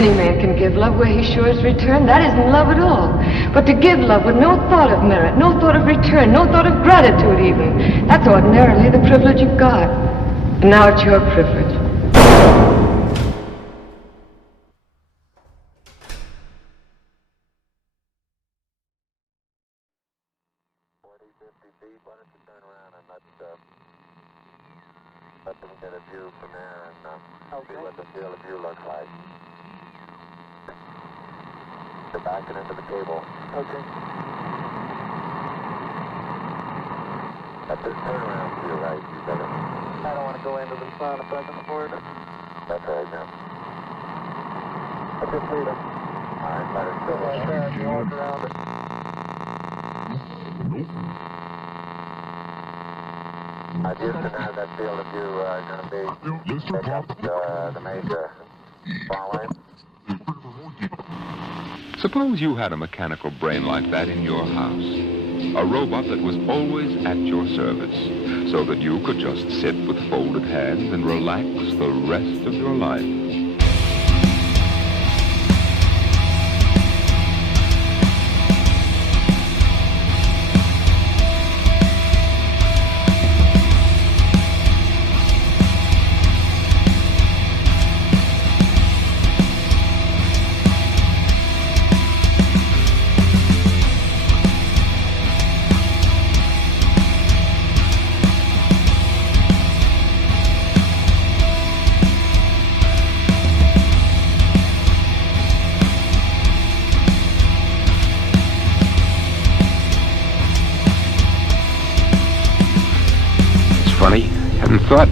Any man can give love where he's sure it's returned. That isn't love at all. But to give love with no thought of merit, no thought of return, no thought of gratitude even, that's ordinarily the privilege of God. And now it's your privilege. Let them get a view from there and see what the field of view looks like. They're backing into the cable. Okay. At this turnaround to your right, you better. I don't want to go into the sun if I can afford it. That's all right, now. Let's just leave it. All right, let it go. You walk around it. Houston has that field of view going to be pick up the major fall line. Suppose you had a mechanical brain like that in your house. A robot that was always at your service, so that you could just sit with folded hands and relax the rest of your life. Funny, hadn't thought.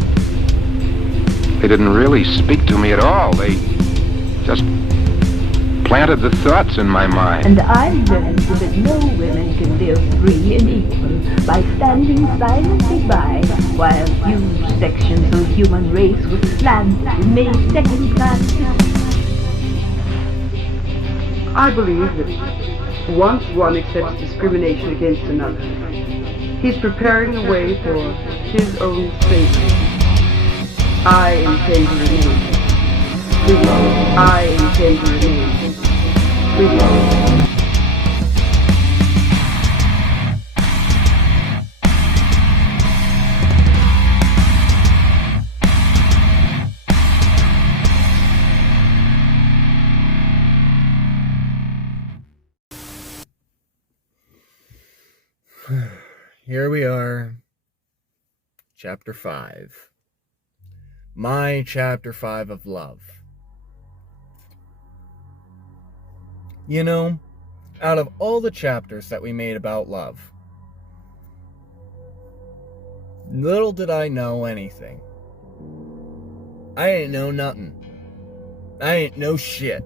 They didn't really speak to me at all. They just planted the thoughts in my mind. And I learned that no women can live free and equal by standing silently by while huge sections of the human race were slanted and made second-class citizens. I believe that once one accepts discrimination against another, he's preparing the way for his own safety. I intend to remain. Free. I intend to remain. Free. Here we are, Chapter 5. My Chapter 5 of Love. You know, out of all the chapters that we made about love, little did I know anything. I didn't know nothing. I didn't know shit.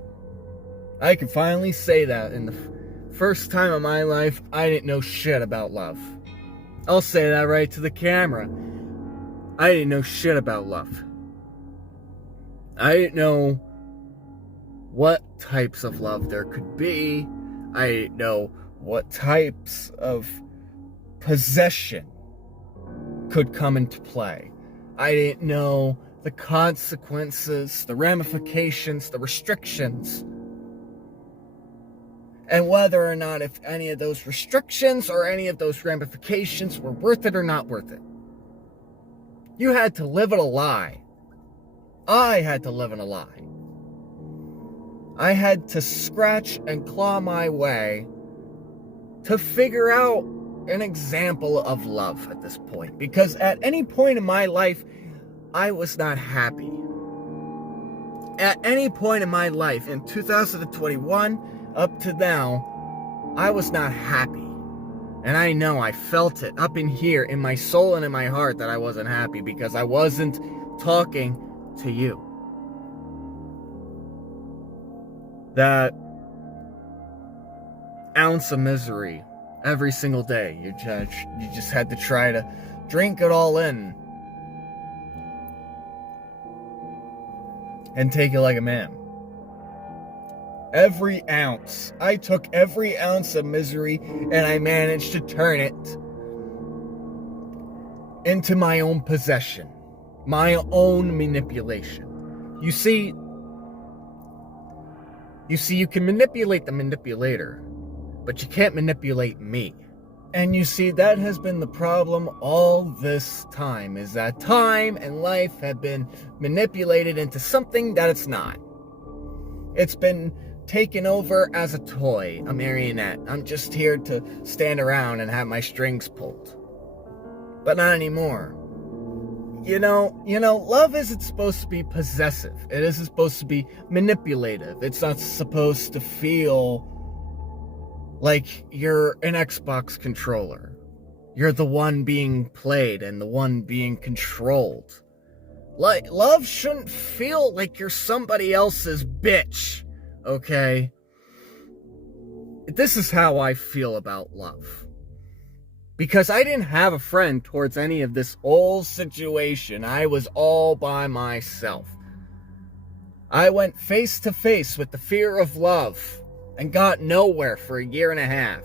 I can finally say that in the first time of my life, I didn't know shit about love. I'll say that right to the camera. I didn't know shit about love. I didn't know what types of love there could be. I didn't know what types of possession could come into play. I didn't know the consequences, the ramifications, the restrictions, and whether or not if any of those restrictions or any of those ramifications were worth it or not worth it. You had to live in a lie. I had to live in a lie. I had to scratch and claw my way to figure out an example of love at this point. Because at any point in my life, I was not happy. At any point in my life, in 2021, up to now, I was not happy. And I know I felt it up in here, in my soul and in my heart, that I wasn't happy because I wasn't talking to you. That ounce of misery every single day. You just had to try to drink it all in and take it like a man. Every ounce. I took every ounce of misery and I managed to turn it into my own possession, my own manipulation. You see, You see, you can manipulate the manipulator, but you can't manipulate me. And you see, that has been the problem all this time, is that time and life have been manipulated into something that it's not. It's been taken over as a toy, a marionette. I'm just here to stand around and have my strings pulled. But not anymore. You know, love isn't supposed to be possessive. It isn't supposed to be manipulative. It's not supposed to feel like you're an Xbox controller. You're the one being played and the one being controlled. Like, love shouldn't feel like you're somebody else's bitch, okay? This is how I feel about love. Because I didn't have a friend towards any of this whole situation. I was all by myself. I went face to face with the fear of love and got nowhere for a year and a half.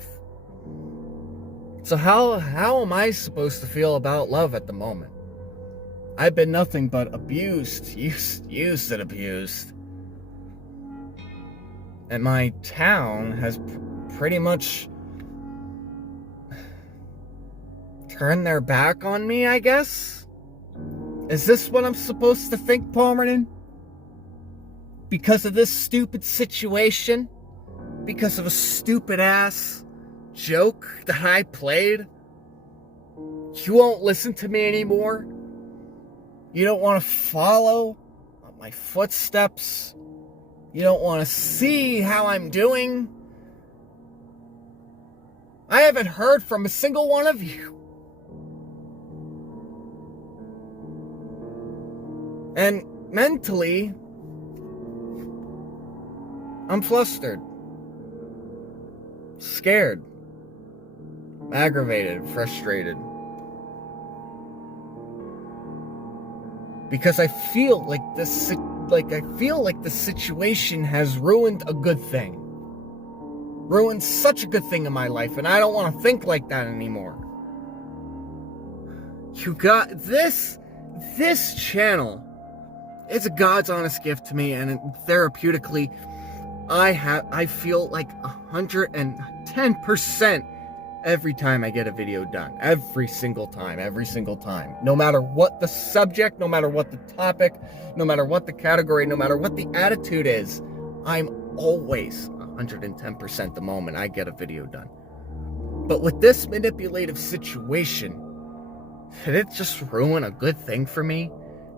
So how am I supposed to feel about love at the moment? I've been nothing but abused, used and abused. And my town has pretty much turned their back on me, I guess? Is this what I'm supposed to think, Palmerton? Because of this stupid situation? Because of a stupid-ass joke that I played? You won't listen to me anymore? You don't want to follow my footsteps? You don't want to see how I'm doing? I haven't heard from a single one of you. And mentally, I'm flustered. Scared, aggravated, frustrated. Because I feel like the situation has ruined a good thing. Ruined such a good thing in my life, and I don't want to think like that anymore. You got this channel. It's a God's honest gift to me, and therapeutically, I feel like 110% every time I get a video done. Every single time. No matter what the subject, no matter what the topic, no matter what the category, no matter what the attitude is, I'm always 110% the moment I get a video done. But with this manipulative situation, did it just ruin a good thing for me?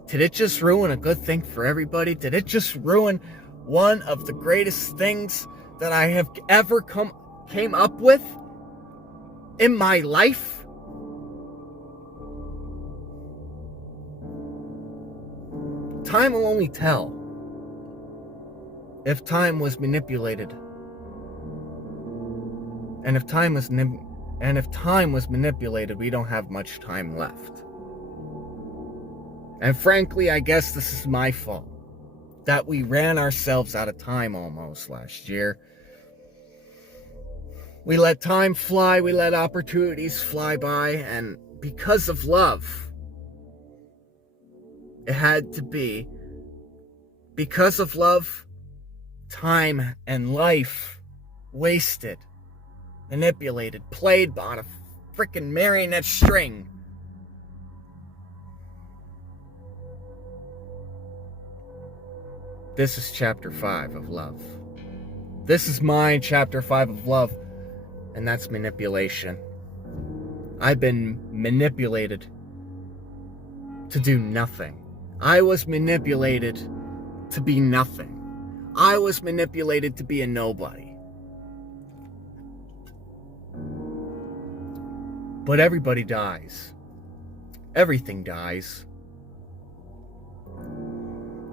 Did it just ruin a good thing for everybody? Did it just ruin one of the greatest things that I have ever came up with in my life? Time will only tell if time was manipulated. And if time was manipulated, we don't have much time left. And frankly, I guess this is my fault. That we ran ourselves out of time almost last year. We let time fly, we let opportunities fly by, and because of love, it had to be. Because of love, time and life wasted, manipulated, played on a freaking marionette string. This is chapter 5 of love. This is my chapter 5 of love, and that's manipulation. I've been manipulated to do nothing. I was manipulated to be nothing. I was manipulated to be a nobody. But everybody dies. Everything dies.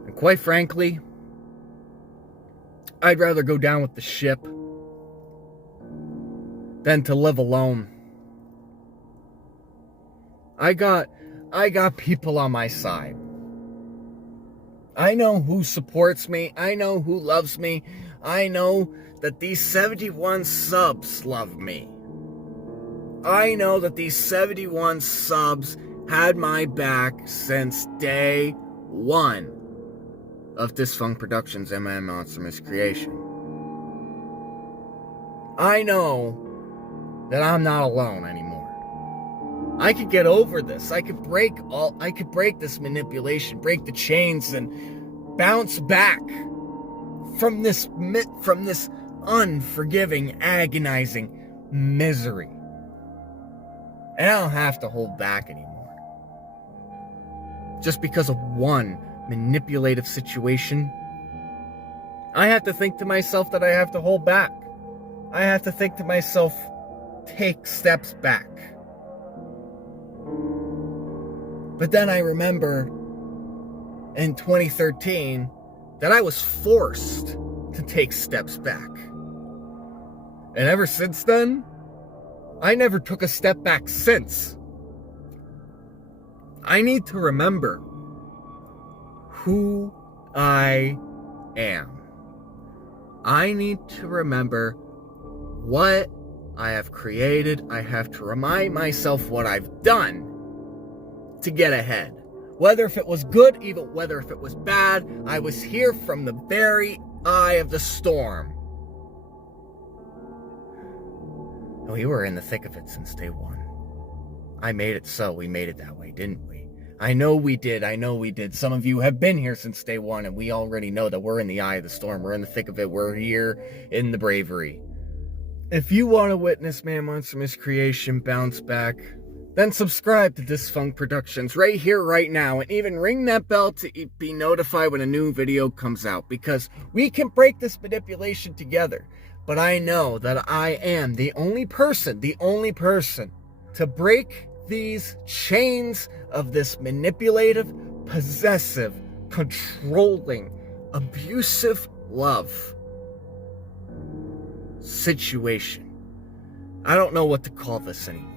And quite frankly, I'd rather go down with the ship than to live alone. I got people on my side. I know who supports me. I know who loves me. I know that these 71 subs love me. I know that these 71 subs had my back since day one of Dysfunct Productions and Man Monster Miscreation. I know that I'm not alone anymore. I could get over this. I could break this manipulation, break the chains, and bounce back from this unforgiving, agonizing misery. And I don't have to hold back anymore. Just because of one manipulative situation, I have to think to myself that I have to hold back. I have to think to myself, take steps back. But then I remember in 2013 that I was forced to take steps back. And ever since then, I never took a step back since. I need to remember who I am. I need to remember what I have created. I have to remind myself what I've done to get ahead. Whether if it was good, even whether if it was bad, I was here from the very eye of the storm. We were in the thick of it since day one. I made it so. We made it that way, didn't we? I know we did. Some of you have been here since day one, and we already know that we're in the eye of the storm. We're in the thick of it. We're here in the bravery. If you want to witness Man Monster Miscreation bounce back, then subscribe to Dysfunct Productions right here, right now, and even ring that bell to be notified when a new video comes out, because we can break this manipulation together. But I know that I am the only person to break these chains of this manipulative, possessive, controlling, abusive love situation. I don't know what to call this anymore.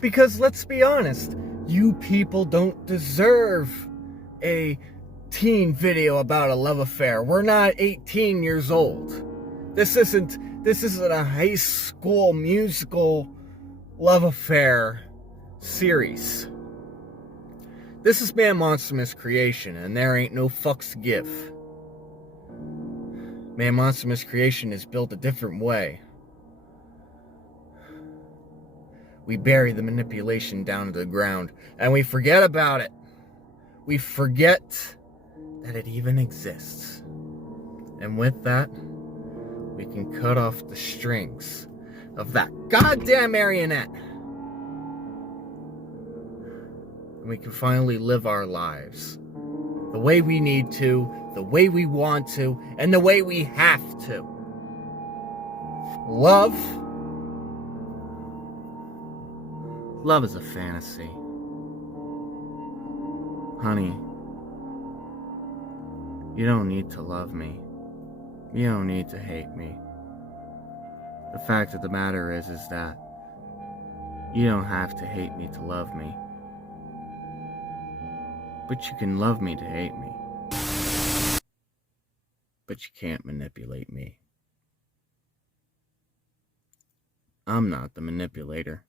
Because let's be honest, you people don't deserve a teen video about a love affair. We're not 18 years old. This isn't a high school musical love affair series. This is Man Monster Miscreation, and there ain't no fucks to give. Man Monster Miscreation is built a different way. We bury the manipulation down to the ground, and we forget about it. We forget that it even exists. And with that, we can cut off the strings of that goddamn marionette. And we can finally live our lives the way we need to, the way we want to, and the way we have to. Love is a fantasy. Honey, you don't need to love me. You don't need to hate me. The fact of the matter is that you don't have to hate me to love me. But you can love me to hate me. But you can't manipulate me. I'm not the manipulator.